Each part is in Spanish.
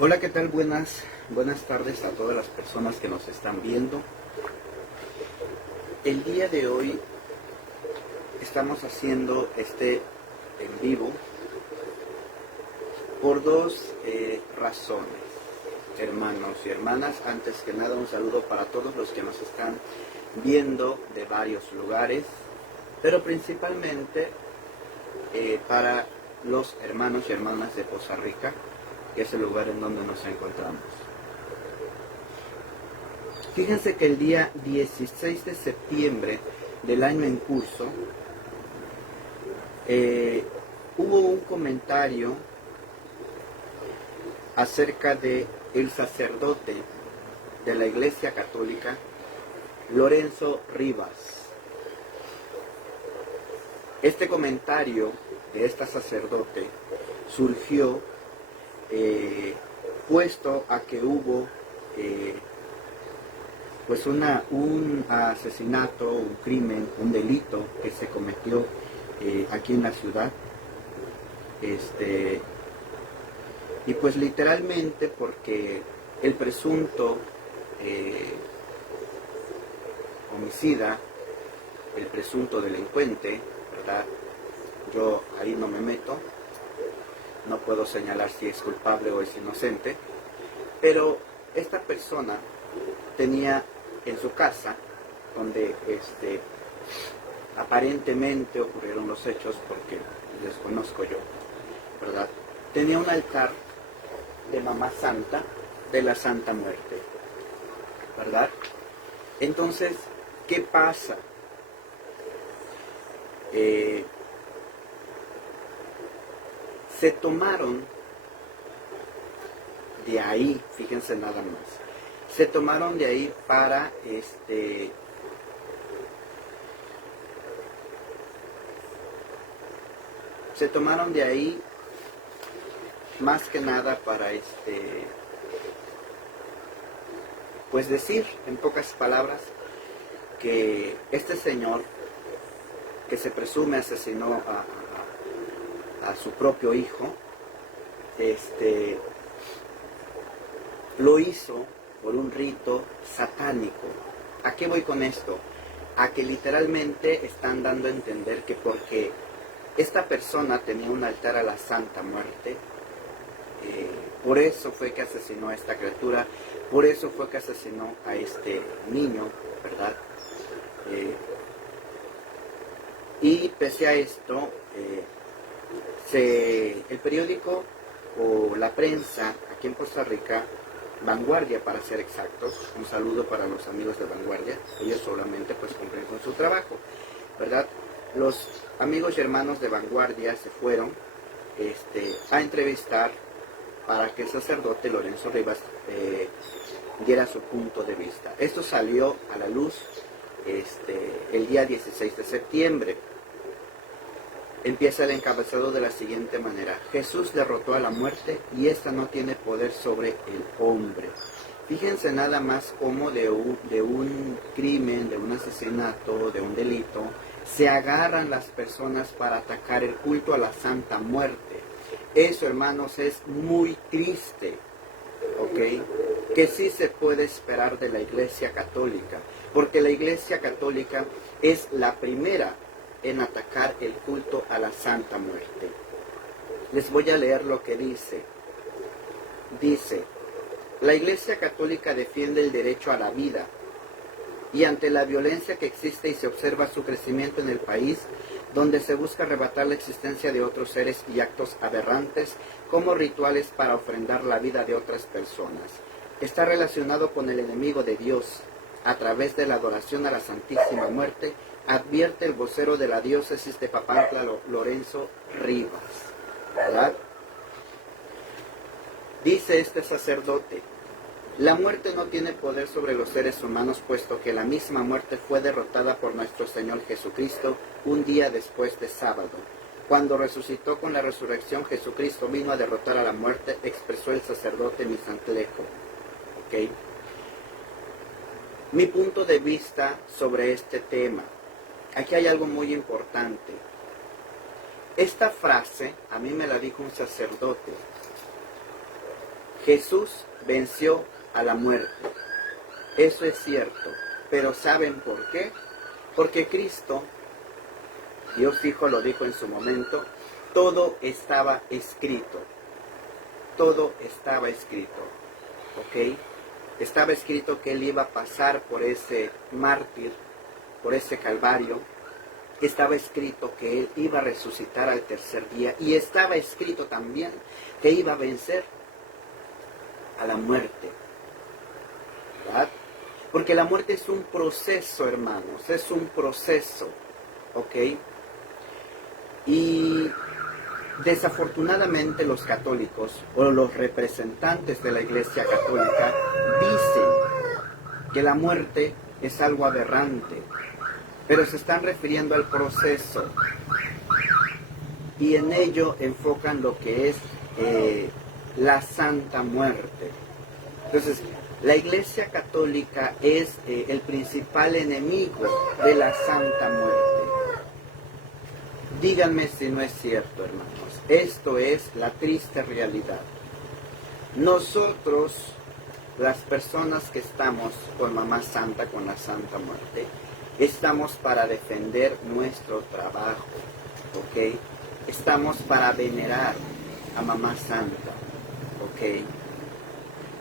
Hola, ¿qué tal? Buenas tardes a todas las personas que nos están viendo. El día de hoy estamos haciendo este en vivo por dos razones, hermanos y hermanas. Antes que nada, un saludo para todos los que nos están viendo de varios lugares, pero principalmente para los hermanos y hermanas de Poza Rica, que es el lugar en donde nos encontramos. Fíjense que el día 16 de septiembre del año en curso hubo un comentario acerca de el sacerdote de la Iglesia Católica, Lorenzo Rivas. Este comentario de este sacerdote surgió puesto a que hubo pues un asesinato, un crimen, un delito que se cometió aquí en la ciudad. Y pues literalmente porque el presunto homicida, el presunto delincuente, ¿verdad? Yo ahí no me meto, no puedo señalar si es culpable o es inocente, pero esta persona tenía en su casa, donde aparentemente ocurrieron los hechos, porque desconozco yo, ¿verdad? Tenía un altar de Mamá Santa, de la Santa Muerte, ¿verdad? Entonces, ¿qué pasa? Se tomaron de ahí, fíjense nada más, se tomaron de ahí para se tomaron de ahí más que nada para pues decir en pocas palabras que este señor que se presume asesinó a su propio hijo, lo hizo por un rito satánico. ¿A qué voy con esto? A que literalmente están dando a entender que porque esta persona tenía un altar a la Santa Muerte, por eso fue que asesinó a esta criatura, por eso fue que asesinó a este niño, ¿verdad? Y pese a esto, el periódico o la prensa aquí en Poza Rica, Vanguardia para ser exactos, un saludo para los amigos de Vanguardia, ellos solamente pues cumplen con su trabajo, ¿verdad? Los amigos y hermanos de Vanguardia se fueron a entrevistar para que el sacerdote Lorenzo Rivas diera su punto de vista. Esto salió a la luz el día 16 de septiembre. Empieza el encabezado de la siguiente manera: Jesús derrotó a la muerte y esta no tiene poder sobre el hombre. Fíjense nada más cómo de un crimen, de un asesinato, de un delito, se agarran las personas para atacar el culto a la Santa Muerte. Eso, hermanos, es muy triste, ¿ok? Que sí se puede esperar de la Iglesia Católica, porque la Iglesia Católica es la primera en atacar el culto a la Santa Muerte. Les voy a leer lo que dice. Dice: la Iglesia Católica defiende el derecho a la vida y ante la violencia que existe y se observa su crecimiento en el país, donde se busca arrebatar la existencia de otros seres y actos aberrantes como rituales para ofrendar la vida de otras personas, está relacionado con el enemigo de Dios a través de la adoración a la Santísima Muerte, advierte el vocero de la diócesis de Papantla, Lorenzo Rivas, ¿verdad? Dice este sacerdote: la muerte no tiene poder sobre los seres humanos, puesto que la misma muerte fue derrotada por nuestro Señor Jesucristo un día después de sábado. Cuando resucitó con la resurrección, Jesucristo vino a derrotar a la muerte, expresó el sacerdote Misantlejo. ¿Okay? Mi punto de vista sobre este tema. Aquí hay algo muy importante. Esta frase a mí me la dijo un sacerdote. Jesús venció a la muerte. Eso es cierto. Pero ¿saben por qué? Porque Cristo, Dios Hijo lo dijo en su momento, todo estaba escrito. Todo estaba escrito. ¿Ok? Estaba escrito que Él iba a pasar por ese mártir, por ese calvario. Estaba escrito que Él iba a resucitar al tercer día. Y estaba escrito también que iba a vencer a la muerte. ¿Verdad? Porque la muerte es un proceso, hermanos. Es un proceso. ¿Ok? Y desafortunadamente los católicos o los representantes de la Iglesia Católica dicen que la muerte es algo aberrante, pero se están refiriendo al proceso y en ello enfocan lo que es la Santa Muerte. Entonces, la Iglesia Católica es el principal enemigo de la Santa Muerte. Díganme si no es cierto, hermanos. Esto es la triste realidad. Nosotros, las personas que estamos con Mamá Santa, con la Santa Muerte, estamos para defender nuestro trabajo, ¿ok? Estamos para venerar a Mamá Santa, ¿ok?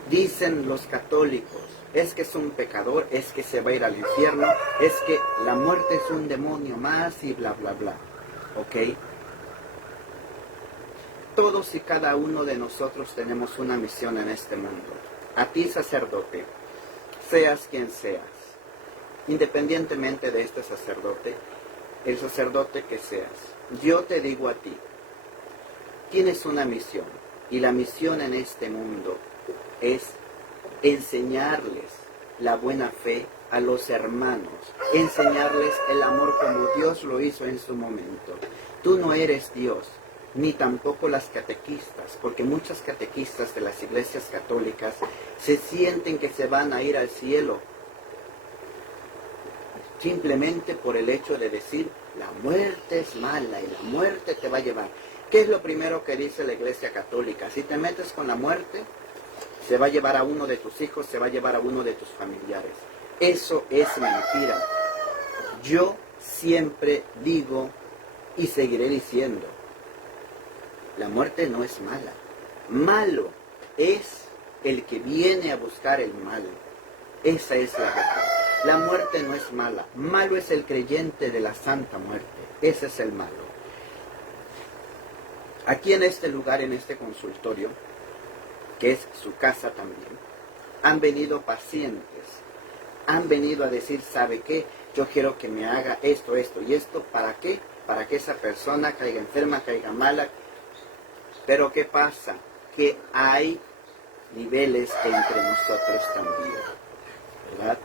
Dicen los católicos, es que es un pecador, es que se va a ir al infierno, es que la muerte es un demonio más y bla, bla, bla, ¿ok? Todos y cada uno de nosotros tenemos una misión en este mundo. A ti, sacerdote, seas quien seas, independientemente de este sacerdote, el sacerdote que seas, yo te digo a ti, tienes una misión, y la misión en este mundo es enseñarles la buena fe a los hermanos, enseñarles el amor como Dios lo hizo en su momento. Tú no eres Dios, ni tampoco las catequistas, porque muchas catequistas de las iglesias católicas se sienten que se van a ir al cielo simplemente por el hecho de decir la muerte es mala y la muerte te va a llevar. ¿Qué es lo primero que dice la Iglesia Católica? Si te metes con la muerte, se va a llevar a uno de tus hijos, se va a llevar a uno de tus familiares. Eso es mentira. Yo siempre digo y seguiré diciendo, la muerte no es mala. Malo es el que viene a buscar el mal. Esa es la verdad. La muerte no es mala. Malo es el creyente de la Santa Muerte. Ese es el malo. Aquí en este lugar, en este consultorio, que es su casa también, han venido pacientes. Han venido a decir, ¿sabe qué? Yo quiero que me haga esto, esto y esto. ¿Para qué? Para que esa persona caiga enferma, caiga mala. Pero ¿qué pasa? Que hay niveles entre nosotros también, ¿verdad?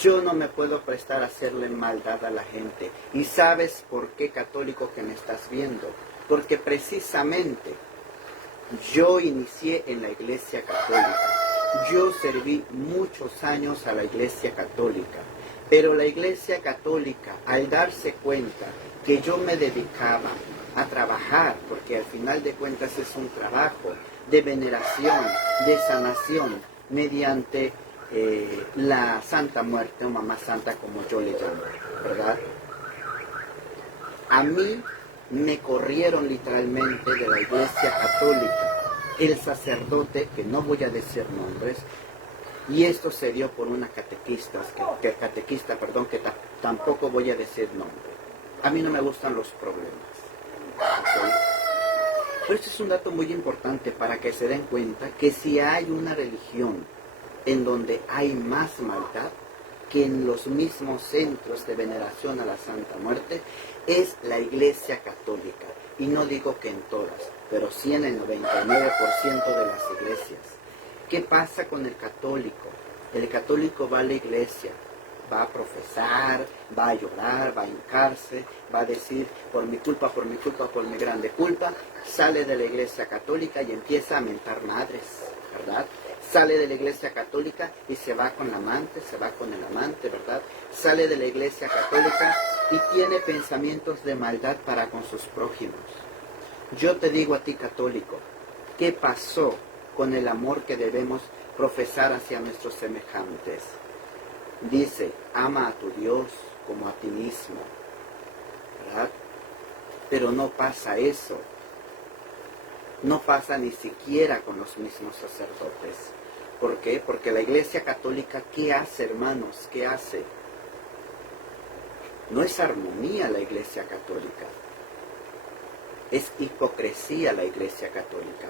Yo no me puedo prestar a hacerle maldad a la gente. ¿Y sabes por qué, católico que me estás viendo? Porque precisamente yo inicié en la Iglesia Católica. Yo serví muchos años a la Iglesia Católica. Pero la Iglesia Católica, al darse cuenta que yo me dedicaba a trabajar, porque al final de cuentas es un trabajo de veneración, de sanación, mediante la Santa Muerte o Mamá Santa, como yo le llamo, ¿verdad? A mí me corrieron literalmente de la Iglesia Católica. El sacerdote, que no voy a decir nombres, y esto se dio por una catequista, que tampoco voy a decir nombre. A mí no me gustan los problemas. ¿Okay? Pero este es un dato muy importante para que se den cuenta que si hay una religión en donde hay más maldad que en los mismos centros de veneración a la Santa Muerte, es la Iglesia Católica. Y no digo que en todas, pero sí en el 99% de las iglesias. ¿Qué pasa con el católico? El católico va a la iglesia, va a profesar, va a llorar, va a hincarse, va a decir, por mi culpa, por mi grande culpa, sale de la Iglesia Católica y empieza a mentar madres, ¿verdad? Sale de la Iglesia Católica y se va con la amante, se va con el amante, ¿verdad? Sale de la Iglesia Católica y tiene pensamientos de maldad para con sus prójimos. Yo te digo a ti, católico, ¿qué pasó con el amor que debemos profesar hacia nuestros semejantes. Dice, ama a tu Dios como a ti mismo, ¿verdad? Pero no pasa eso. No pasa ni siquiera con los mismos sacerdotes. ¿Por qué? Porque la Iglesia Católica, ¿qué hace, hermanos? ¿Qué hace? No es armonía la Iglesia Católica. Es hipocresía la Iglesia Católica.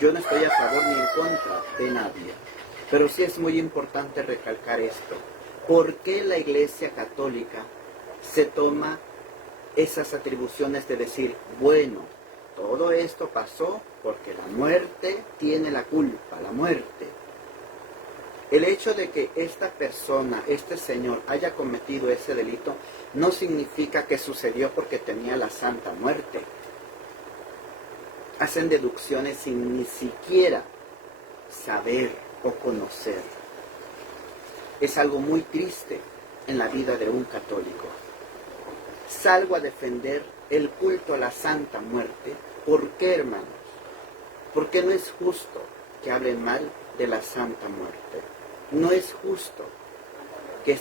Yo no estoy a favor ni en contra de nadie, pero sí es muy importante recalcar esto. ¿Por qué la Iglesia Católica se toma esas atribuciones de decir, bueno, todo esto pasó porque la muerte tiene la culpa, la muerte? El hecho de que esta persona, este señor, haya cometido ese delito, no significa que sucedió porque tenía la Santa Muerte. Hacen deducciones sin ni siquiera saber o conocer. Es algo muy triste en la vida de un católico. Salgo a defender el culto a la Santa Muerte. ¿Por qué, hermanos? Porque no es justo que hablen mal de la Santa Muerte. No es justo que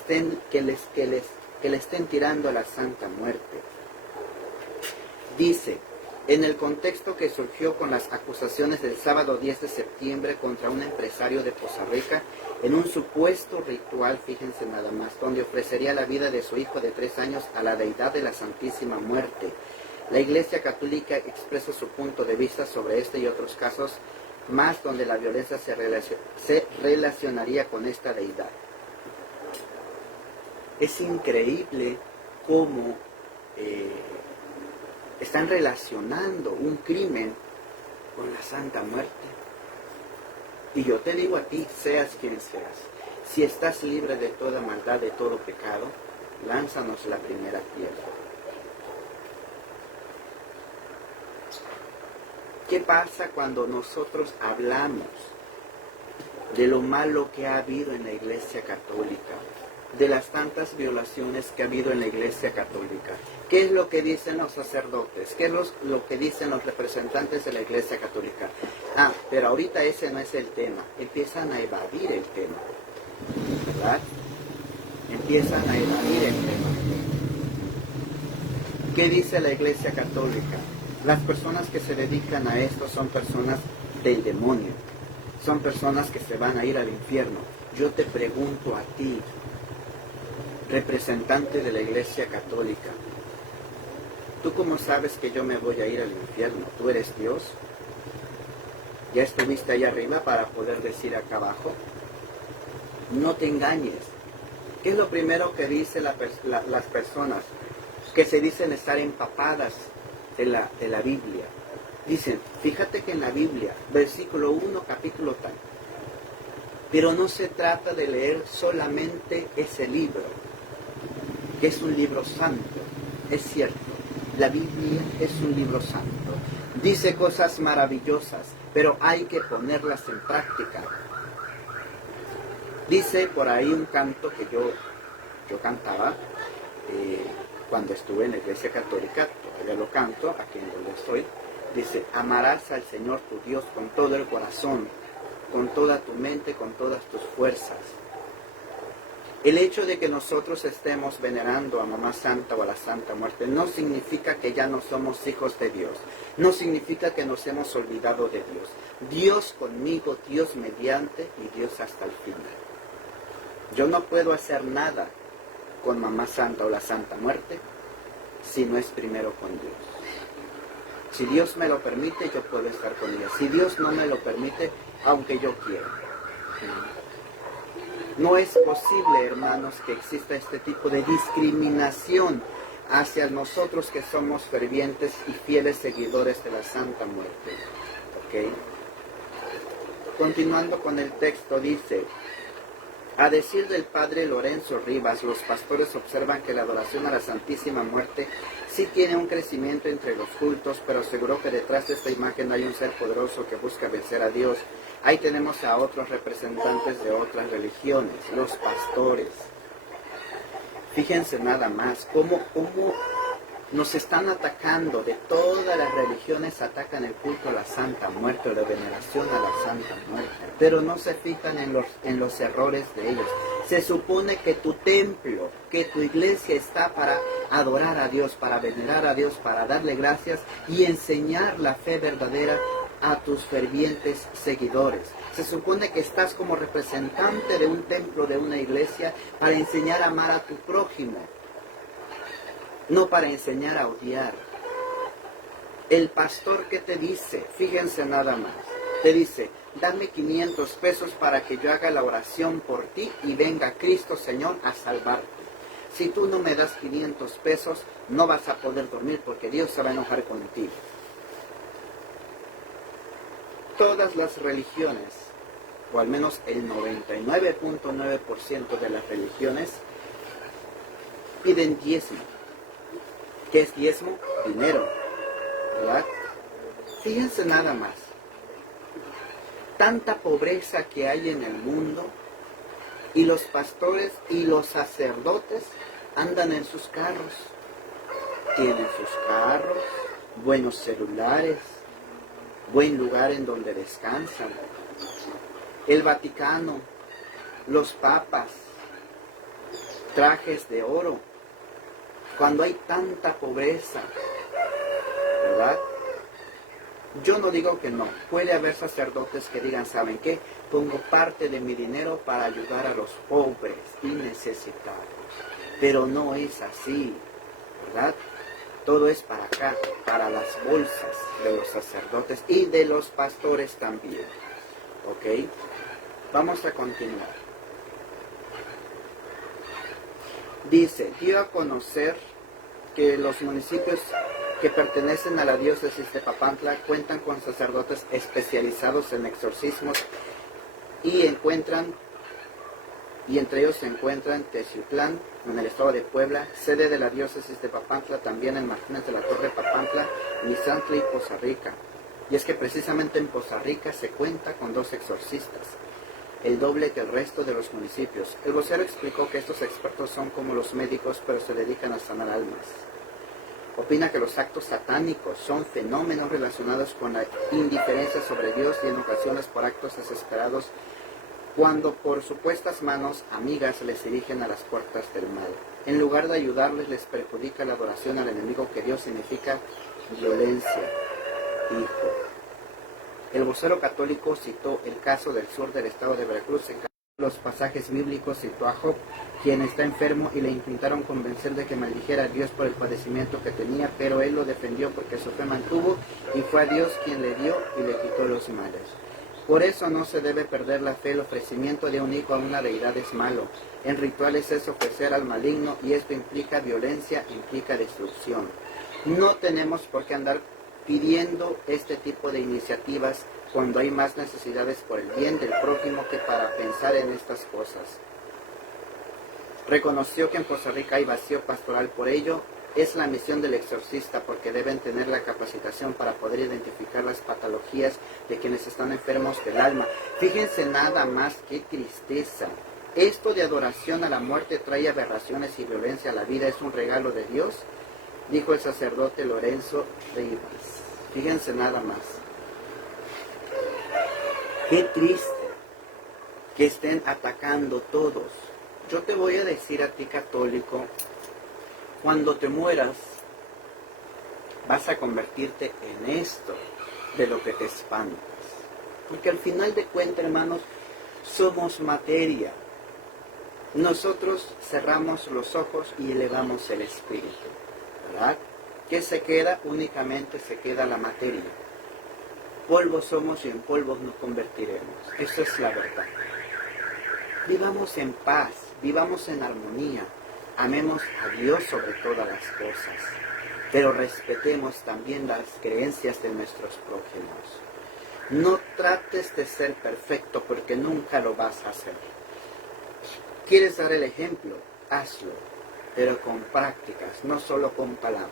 le estén tirando a la Santa Muerte. Dice, en el contexto que surgió con las acusaciones del sábado 10 de septiembre contra un empresario de Poza Rica, en un supuesto ritual, fíjense nada más, donde ofrecería la vida de su hijo de 3 años a la deidad de la Santísima Muerte. La Iglesia Católica expresa su punto de vista sobre este y otros casos más donde la violencia se relacionaría con esta deidad. Es increíble cómo están relacionando un crimen con la Santa Muerte. Y yo te digo a ti, seas quien seas, si estás libre de toda maldad, de todo pecado, lánzanos la primera piedra. ¿Qué pasa cuando nosotros hablamos de lo malo que ha habido en la Iglesia Católica, de las tantas violaciones que ha habido en la Iglesia Católica? ¿Qué es lo que dicen los sacerdotes? ¿Qué es lo que dicen los representantes de la Iglesia Católica? Ah, pero ahorita ese no es el tema. Empiezan a evadir el tema, ¿verdad? Empiezan a evadir el tema. ¿Qué dice la Iglesia Católica? Las personas que se dedican a esto son personas del demonio. Son personas que se van a ir al infierno. Yo te pregunto a ti, representante de la Iglesia Católica, ¿tú cómo sabes que yo me voy a ir al infierno? ¿Tú eres Dios? ¿Ya estuviste ahí arriba para poder decir acá abajo? No te engañes. ¿Qué es lo primero que dicen las personas que se dicen estar empapadas de la Biblia? Dicen, fíjate que en la Biblia, versículo 1, capítulo tal. Pero no se trata de leer solamente ese libro, que es un libro santo. Es cierto, la Biblia es un libro santo. Dice cosas maravillosas, pero hay que ponerlas en práctica. Dice por ahí un canto que yo cantaba cuando estuve en la Iglesia Católica, todavía lo canto, aquí en donde estoy. Dice, amarás al Señor tu Dios con todo el corazón, con toda tu mente, con todas tus fuerzas. El hecho de que nosotros estemos venerando a Mamá Santa o a la Santa Muerte no significa que ya no somos hijos de Dios. No significa que nos hemos olvidado de Dios. Dios conmigo, Dios mediante y Dios hasta el final. Yo no puedo hacer nada con Mamá Santa o la Santa Muerte si no es primero con Dios. Si Dios me lo permite, yo puedo estar con ella. Si Dios no me lo permite, aunque yo quiera. No es posible, hermanos, que exista este tipo de discriminación hacia nosotros que somos fervientes y fieles seguidores de la Santa Muerte. ¿Ok? Continuando con el texto, dice, a decir del padre Lorenzo Rivas, los pastores observan que la adoración a la Santísima Muerte sí tiene un crecimiento entre los cultos, pero aseguró que detrás de esta imagen hay un ser poderoso que busca vencer a Dios. Ahí tenemos a otros representantes de otras religiones, los pastores. Fíjense nada más, cómo Nos están atacando, de todas las religiones atacan el culto a la Santa Muerte o la veneración a la Santa Muerte, pero no se fijan en los errores de ellos. Se supone que tu templo, que tu iglesia está para adorar a Dios, para venerar a Dios, para darle gracias y enseñar la fe verdadera a tus fervientes seguidores. Se supone que estás como representante de un templo, de una iglesia, para enseñar a amar a tu prójimo, no para enseñar a odiar. El pastor que te dice, fíjense nada más, te dice, dame 500 pesos para que yo haga la oración por ti y venga Cristo Señor a salvarte. Si tú no me das 500 pesos, no vas a poder dormir porque Dios se va a enojar contigo. Todas las religiones, o al menos el 99.9% de las religiones, piden diezmo. ¿Qué es diezmo? Dinero, ¿verdad? Fíjense nada más. Tanta pobreza que hay en el mundo y los pastores y los sacerdotes andan en sus carros. Tienen sus carros, buenos celulares, buen lugar en donde descansan. El Vaticano, los papas, trajes de oro. Cuando hay tanta pobreza, ¿verdad? Yo no digo que no. Puede haber sacerdotes que digan, ¿saben qué? Pongo parte de mi dinero para ayudar a los pobres y necesitados. Pero no es así, ¿verdad? Todo es para acá, para las bolsas de los sacerdotes y de los pastores también. ¿Ok? Vamos a continuar. Dice, dio a conocer que los municipios que pertenecen a la diócesis de Papantla cuentan con sacerdotes especializados en exorcismos y entre ellos se encuentran Teciutlán, en el estado de Puebla, sede de la diócesis de Papantla, también en Martínez de la Torre, Papantla, Misantla y Poza Rica. Y es que precisamente en Poza Rica se cuenta con 2 exorcistas, el doble que el resto de los municipios. El vocero explicó que estos expertos son como los médicos, pero se dedican a sanar almas. Opina que los actos satánicos son fenómenos relacionados con la indiferencia sobre Dios y en ocasiones por actos desesperados cuando por supuestas manos amigas les dirigen a las puertas del mal. En lugar de ayudarles, les perjudica la adoración al enemigo, que Dios significa violencia, dijo. El vocero católico citó el caso del sur del estado de Veracruz. En los pasajes bíblicos citó a Job, quien está enfermo, y le intentaron convencer de que maldijera a Dios por el padecimiento que tenía, pero él lo defendió porque su fe mantuvo y fue a Dios quien le dio y le quitó los males. Por eso no se debe perder la fe. El ofrecimiento de un hijo a una deidad es malo. En rituales es ofrecer al maligno y esto implica violencia, implica destrucción. No tenemos por qué andar pidiendo este tipo de iniciativas cuando hay más necesidades por el bien del prójimo que para pensar en estas cosas. Reconoció que en Poza Rica hay vacío pastoral, por ello es la misión del exorcista, porque deben tener la capacitación para poder identificar las patologías de quienes están enfermos del alma. Fíjense nada más, qué tristeza. Esto de adoración a la muerte trae aberraciones y violencia a la vida, es un regalo de Dios, dijo el sacerdote Lorenzo Rivas. Fíjense nada más. Qué triste que estén atacando todos. Yo te voy a decir a ti, católico, cuando te mueras, vas a convertirte en esto de lo que te espantas. Porque al final de cuentas, hermanos, somos materia. Nosotros cerramos los ojos y elevamos el espíritu, ¿verdad? ¿Qué se queda? Únicamente se queda la materia. Polvo somos y en polvo nos convertiremos. Esa es la verdad. Vivamos en paz, vivamos en armonía. Amemos a Dios sobre todas las cosas, pero respetemos también las creencias de nuestros prójimos. No trates de ser perfecto porque nunca lo vas a hacer. ¿Quieres dar el ejemplo? Hazlo, pero con prácticas, no solo con palabras.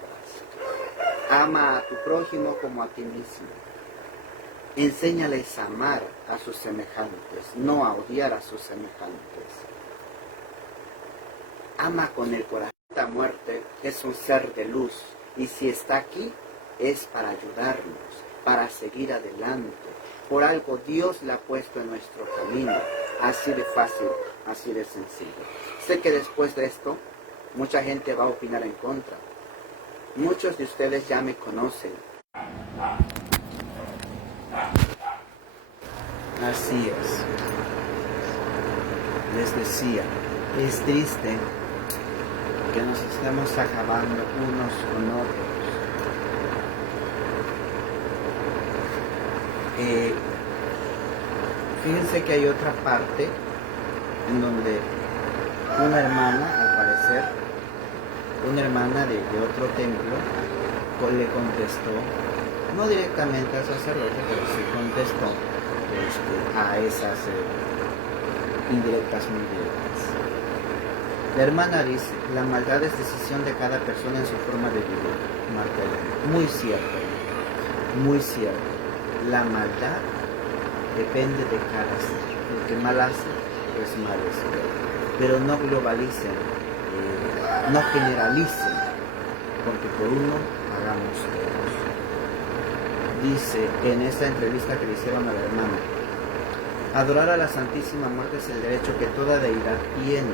Ama a tu prójimo como a ti mismo. Enséñales a amar a sus semejantes, no a odiar a sus semejantes. Ama con el corazón. La muerte es un ser de luz Y si está aquí, es para ayudarnos, para seguir adelante. Por algo Dios la ha puesto en nuestro camino. Así de fácil, así de sencillo. Sé que después de esto, mucha gente va a opinar en contra. Muchos de ustedes ya me conocen. Así es. Les decía, es triste que nos estemos acabando unos con otros. Fíjense que hay otra parte en donde una hermana, al parecer, una hermana de otro templo, le contestó, no directamente al sacerdote, pero sí contestó a esas indirectas muy directas. La hermana dice, la maldad es decisión de cada persona en su forma de vivir. Muy cierto, muy cierto. La maldad depende de cada ser. El que mal hace, pues mal es. Pero no globalicen, no generalicen, porque por uno hagamos todos. Dice en esta entrevista que le hicieron a la hermana, adorar a la Santísima Muerte es el derecho que toda deidad tiene.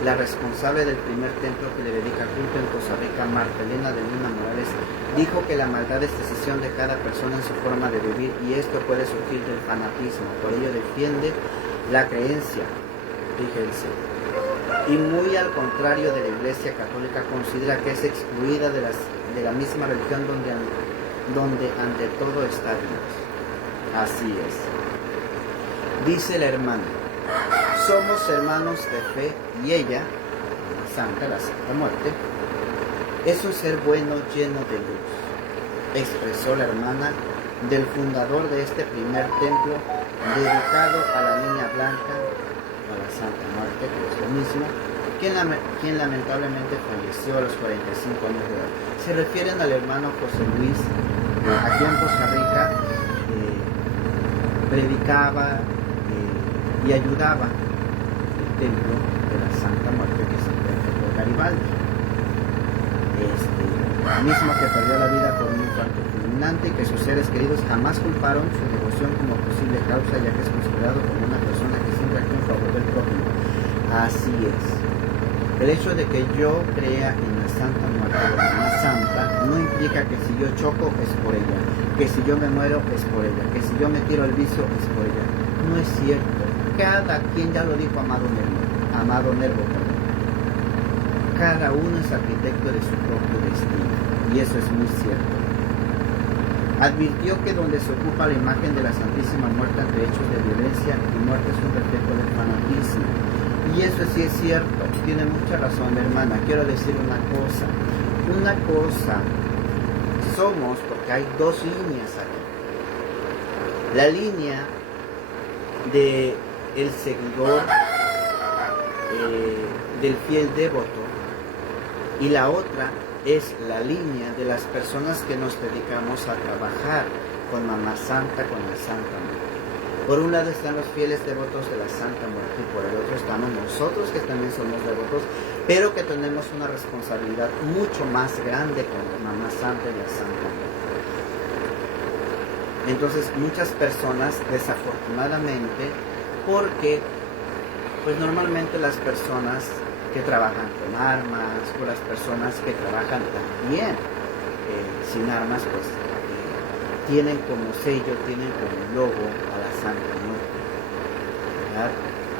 La responsable del primer templo que le dedica culto en Costa Rica, Marta Elena de Luna Morales, dijo que la maldad es decisión de cada persona en su forma de vivir y esto puede surgir del fanatismo. Por ello defiende la creencia, fíjense, y muy al contrario de la Iglesia Católica, considera que es excluida de la misma religión donde ante todo está Dios. Así es. Dice la hermana, somos hermanos de fe y ella, Santa, la Santa Muerte, es un ser bueno lleno de luz, expresó la hermana del fundador de este primer templo dedicado a la Niña Blanca, a la Santa Muerte, que es lo mismo, quien lamentablemente falleció a los 45 años de edad. Se refieren al hermano José Luis, aquí en Costa Rica, predicaba y ayudaba el templo de la Santa Muerte que se encuentra por Garibaldi, mismo que perdió la vida por un infarto fulminante y que sus seres queridos jamás culparon su devoción como posible causa, ya que es considerado como una persona que siempre actúa en favor del prójimo. Así es. El hecho de que yo crea en la Santa Muerte de la Mamá Santa no implica que si yo choco es por ella, que si yo me muero es por ella, que si yo me tiro al vicio es por ella. No es cierto. Cada quien, ya lo dijo Amado Nervo, cada uno es arquitecto de su propio destino, y eso es muy cierto. Advirtió que donde se ocupa la imagen de la Santísima Muerte ante hechos de violencia y muerte es un reflejo del fanatismo. Y eso sí es cierto, tiene mucha razón, hermana. Quiero decir una cosa, somos, porque hay dos líneas aquí. La línea de el seguidor, del fiel devoto, y la otra es la línea de las personas que nos dedicamos a trabajar con Mamá Santa, con la Santa Muerte. Por un lado están los fieles devotos de la Santa Muerte y por el otro estamos nosotros que también somos devotos, pero que tenemos una responsabilidad mucho más grande con Mamá Santa y la Santa Muerte. Entonces muchas personas, desafortunadamente, porque pues normalmente las personas que trabajan con armas o las personas que trabajan también sin armas, pues tienen como sello, tienen como logo a la Santa Muerte, ¿verdad?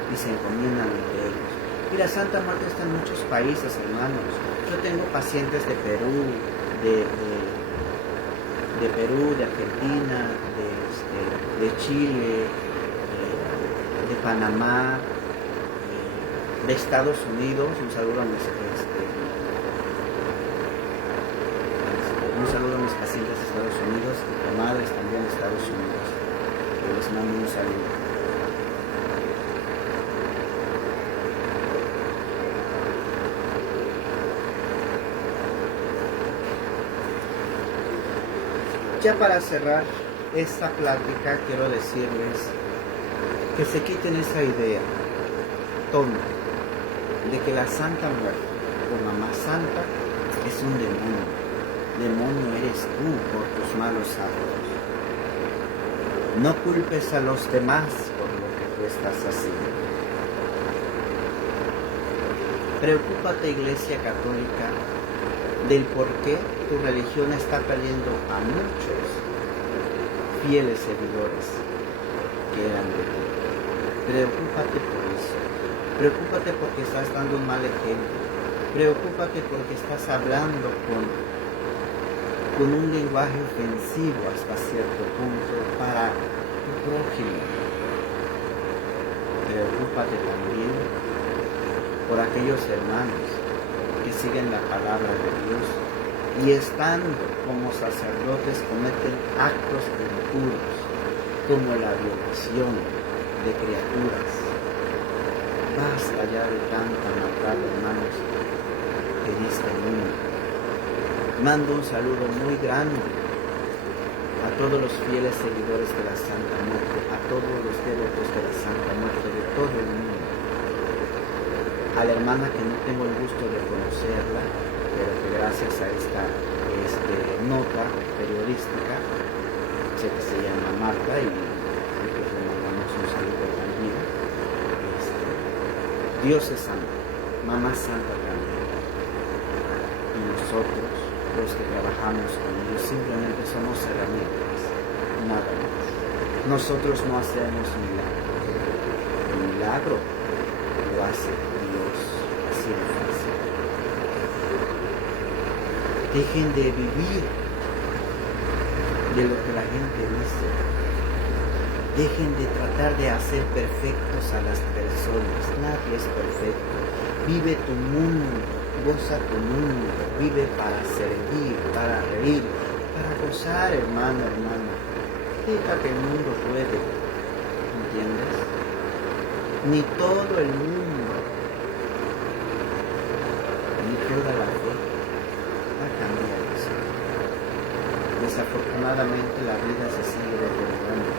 Y se encomiendan entre ellos. Y la Santa Muerte está en muchos países, hermanos. Yo tengo pacientes de Perú, de Argentina, de Chile, de Panamá, de Estados Unidos. Un saludo a mis pacientes de Estados Unidos y comadres también de Estados Unidos. Yo les mando un saludo. Ya para cerrar esta plática, quiero decirles que se quiten esa idea tonta de que la Santa Muerte o Mamá Santa es un demonio. demonio eres tú por tus malos actos. No culpes a los demás por lo que tú estás haciendo. Preocúpate, Iglesia Católica, del por qué tu religión está perdiendo a muchos fieles seguidores que eran de ti. Preocúpate por eso. Preocúpate porque estás dando un mal ejemplo. Preocúpate porque estás hablando con un lenguaje ofensivo hasta cierto punto para tu prójimo. Preocúpate también por aquellos hermanos que siguen la palabra de Dios y estando como sacerdotes cometen actos impuros como la violación de criaturas. Basta ya de tanta maldad, hermanos, en este mundo. Mando un saludo muy grande a todos los fieles seguidores de la Santa Muerte, a todos los devotos de la Santa Muerte de todo el mundo. A la hermana que no tengo el gusto de conocerla, pero que gracias a esta nota periodística, sé que se llama Marta y pues le mandamos un saludo también. Dios es santo, mamá santa también. Y nosotros, los que trabajamos con ellos, simplemente somos herramientas, nada más. Nosotros no hacemos milagros. El milagro lo hace Dios, así de fácil. Dejen de vivir de lo que la gente dice. Dejen de tratar de hacer perfectos a las personas. Nadie es perfecto. Vive tu mundo, goza tu mundo, vive para servir, para reír, para gozar, hermano, hermana. Deja que el mundo ruede, ¿entiendes? Ni todo el mundo, ni toda la fe va a cambiar eso. Desafortunadamente la vida se sigue deteriorando,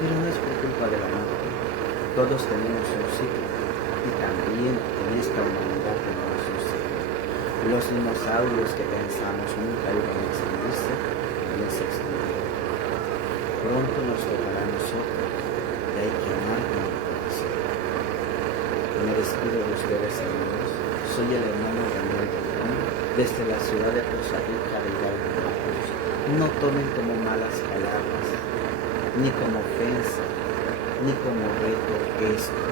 pero no es por culpa de la muerte. Todos tenemos un ciclo y también en esta humanidad tenemos un ciclo. Los dinosaurios que pensamos nunca iban a extinguirse, también se extinguieron. Pronto nos tocará a nosotros y hay que amar con el corazón. Me despido de ustedes, amigos. Soy el hermano Daniel desde la ciudad de Poza Rica de Hidalgo. No tomen como malas palabras, ni como ofensa, ni como reto esto.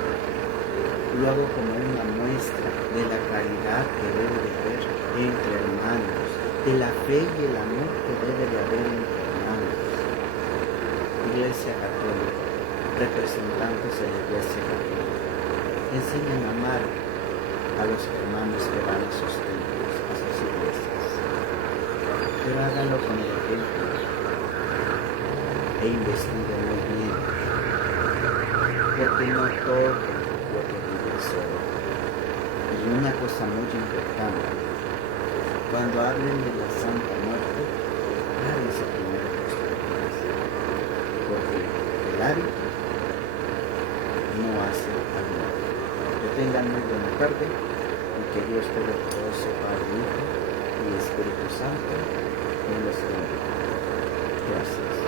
Lo hago como una muestra de la caridad que debe de haber entre hermanos, de la fe y el amor que debe de haber entre hermanos. Iglesia Católica, representantes de la Iglesia Católica, enseñan a amar a los hermanos que van a sus templos, a sus iglesias. Pero háganlo con el ejemplo e investiguen muy bien, porque no todo lo que vive solo. Y una cosa muy importante, cuando hablen de la Santa Muerte, háganse primero ustedes, porque el hábito no hace al muerto. Que tengan muy buena tarde y que Dios Todopoderoso, Padre, Hijo y Espíritu Santo nos bendiga. Gracias.